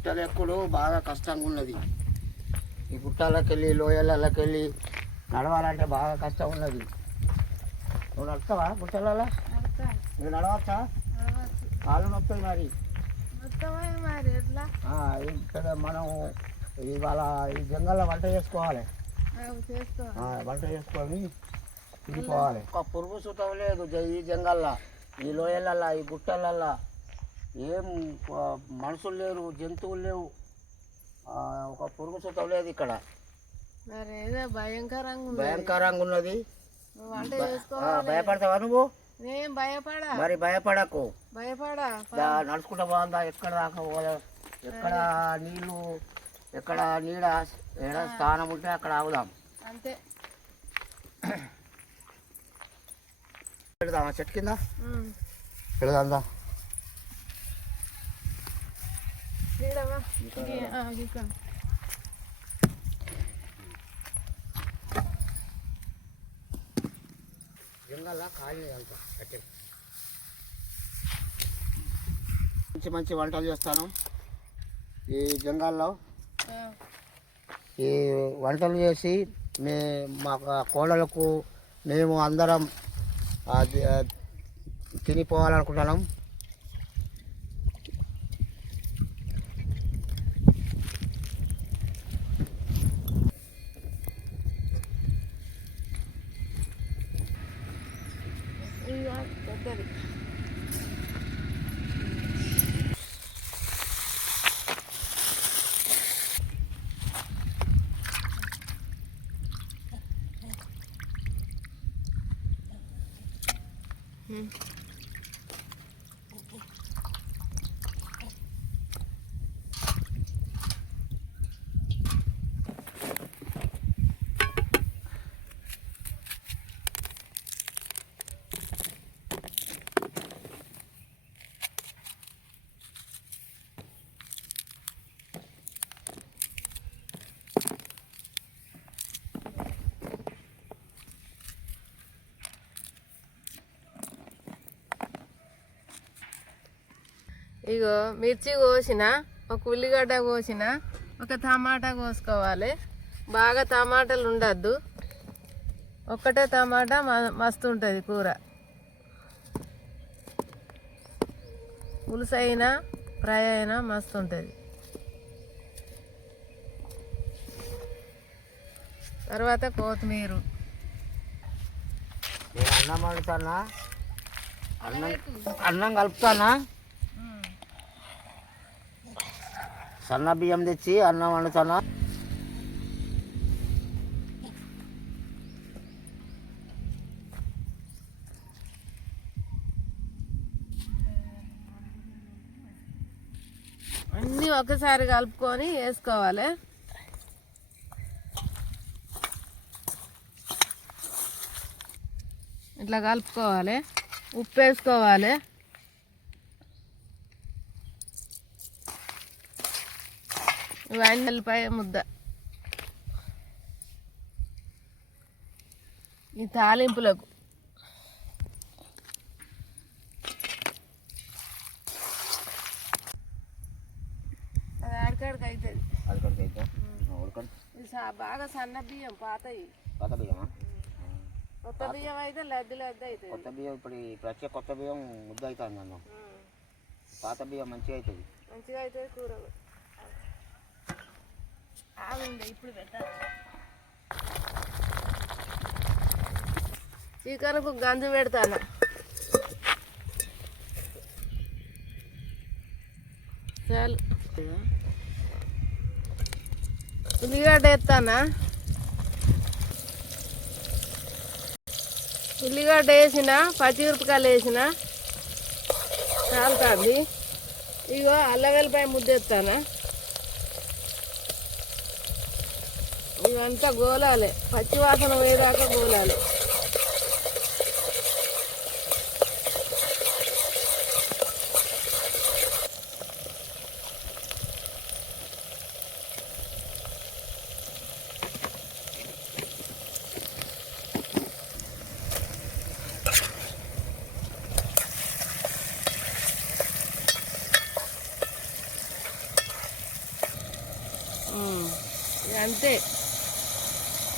గుట్టలెక్కుడు బాగా కష్టంగా ఉన్నది. ఈ గుట్టలకెళ్ళి లోయలకెళ్ళి నడవాలంటే బాగా కష్టం ఉన్నది. నువ్వు నడుస్తావా గుట్టలలో? నువ్వు నడవచ్చా? కాళ్ళు నొప్పుతాయి మరి. ఇక్కడ మనం ఇవాళ ఈ జంగల్లో వంట చేసుకోవాలి. వంట చేసుకొని తిరిగిపోవాలి. ఒక పురుగు సుతం లేదు ఈ జంగల్లో, ఈ లోయలల్లో, ఈ గుట్టలల్లో. ఏం మనుషులు లేరు, జంతువులు లేవు, ఒక పురుగు సుతం లేదు ఇక్కడ. భయంకరంగా ఉన్నది. భయపడతావా నువ్వు? మరి భయపడకు. నడుచుకుంటా పోదా, ఎక్కడ దాకా పోదా, ఎక్కడ నీళ్ళు, ఎక్కడ నీడ స్థానం ఉంటే అక్కడ ఆగుదాం అంతే. పెడదామా చెట్టు కింద? పెడదాందా? జంగల్లా ఖాళీ అంతా మంచి మంచి వంటలు చేస్తాను ఈ జంగల్లో. ఈ వంటలు చేసి మా కోడలకు మేము అందరం తినిపోవాలనుకుంటున్నాం. ఇగో మిర్చి కోసిన, ఒక ఉల్లిగడ్డ కోసిన, ఒక టమాటా కోసుకోవాలి. బాగా టమాటాలు ఉండద్దు, ఒక్కటే టమాటా మస్తు ఉంటుంది కూర. పులుసు అయినా ఫ్రై అయినా మస్తు ఉంటుంది. తర్వాత కొత్తిమీర. అన్నం వండుతానా, అన్నం కలుపుతానా, సన్న బియ్యం తెచ్చి అన్నం వండుతానా. అన్నీ ఒకసారి కలుపుకొని వేసుకోవాలి. ఇట్లా కలుపుకోవాలి. ఉప్పు వేసుకోవాలి. ఇవన్నీ వెళ్ళిపోయే ముద్ద. ఈ తాలింపులకు అది ఆడికాడికి అవుతుంది. బాగా సన్న బియ్యం పాతవి. పాత బియ్యమా? కొత్త బియ్యం అయితే లద్దు లద్దు అవుతుంది. కొత్త బియ్యం ఇప్పుడు వచ్చే కొత్త బియ్యం ముద్ద అవుతుంది అన్న. పాత బియ్యం మంచిగా అవుతుంది. మంచిగా అవుతుంది కూరలు. ఇప్పుడు పెట్టాలి. చికెన్కు గంజు పెడతాను. చాలు. ఉల్లిగడ్డ వేస్తానా. ఉల్లిగడ్డ వేసిన, పచ్చిమిరపకాయలు వేసిన చాలుతుంది. ఇగో అల్లం వెల్లిపాయ ముద్ద వేస్తానా. ఇవంతా గోలాలి, పచ్చివాసన పోయేదాకా గోలాలి. ఇక అంతే,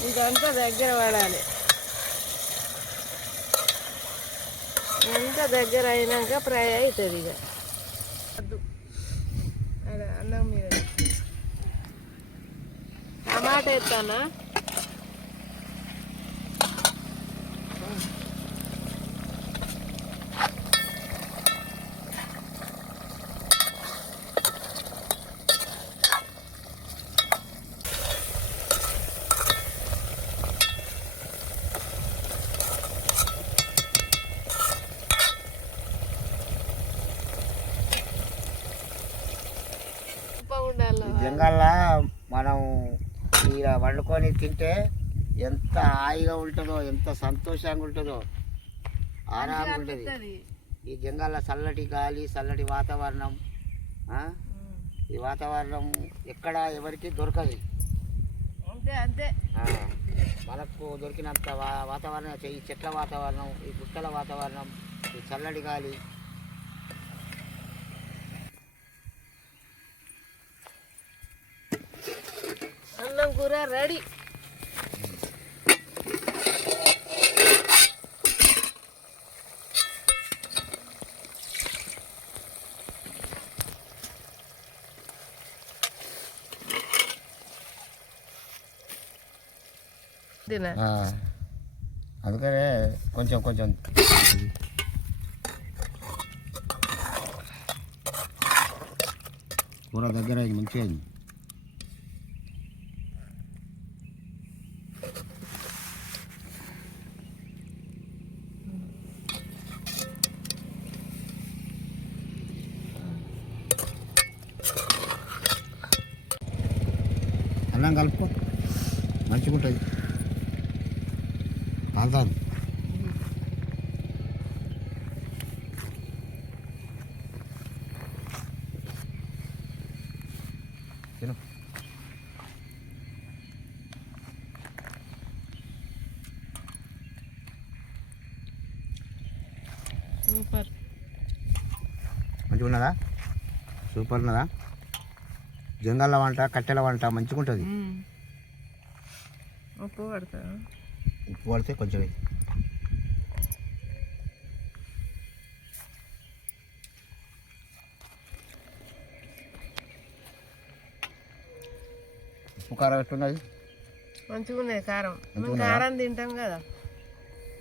ఇదంతా దగ్గర పడాలి. ఇదంతా దగ్గర అయినాక ఫ్రై అవుతుంది. ఇక వద్దు అదే అన్నం మీద టమాటా ఎత్తానా. జంగల్లా మనం ఇలా వండుకొని తింటే ఎంత హాయిగా ఉంటుందో, ఎంత సంతోషంగా ఉంటుందో, ఆరాంగా ఉంటుంది. ఈ జంగల్లా చల్లటి గాలి, చల్లటి వాతావరణం, ఈ వాతావరణం ఎక్కడ ఎవరికి దొరకదు. అంతే అంతే మనకు దొరికినంత వాతావరణం, ఈ చెట్ల వాతావరణం, ఈ గుట్టల వాతావరణం, ఈ చల్లటి గాలి. అన్నం కూర రెడీ. అందుకనే కొంచెం కొంచెం కూర దగ్గర అయింది, మంచిగా అయింది. అన్నం కలుపుకో, మంచిగా ఉంటుంది. కాలుతుంది. తిను. సూపర్. మంచిగా ఉన్నదా? సూపర్ ఉన్నదా? జంగళ్ళ వంట, కట్టెల వంట మంచిగా ఉంటుంది. ఉప్పు పడతా, ఉప్పు పడితే కొంచెం ఉప్పు కారం ఎట్టున్నది? మంచిగా ఉన్నది. కారం కారం తింటాం కదా,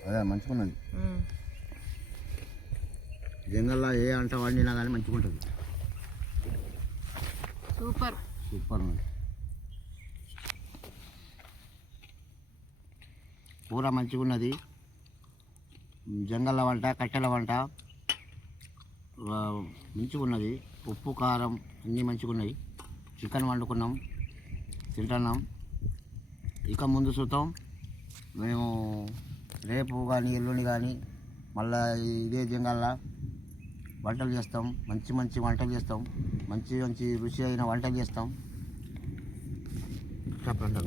అదే మంచిగా ఉన్నది. జంగల్లో ఏ వంట వండినా కానీ మంచిగా ఉంటుంది. సూపర్ సూపర్ ఉంది. కూర మంచిగా ఉన్నది. జంగళ్ళ వంట, కట్టెల వంట మంచిగా ఉన్నది. ఉప్పు కారం అన్నీ మంచిగా ఉన్నాయి. చికెన్ వండుకున్నాం, తింటున్నాం. ఇక ముందు చూద్దాం. మేము రేపు కానీ ఎల్లుండి కానీ మళ్ళీ ఇదే జంగళ్ళ వంటలు చేస్తాం. మంచి మంచి వంటలు చేస్తాం. మంచి మంచి రుచి అయిన వంటలు చేస్తాం. చెప్పండి.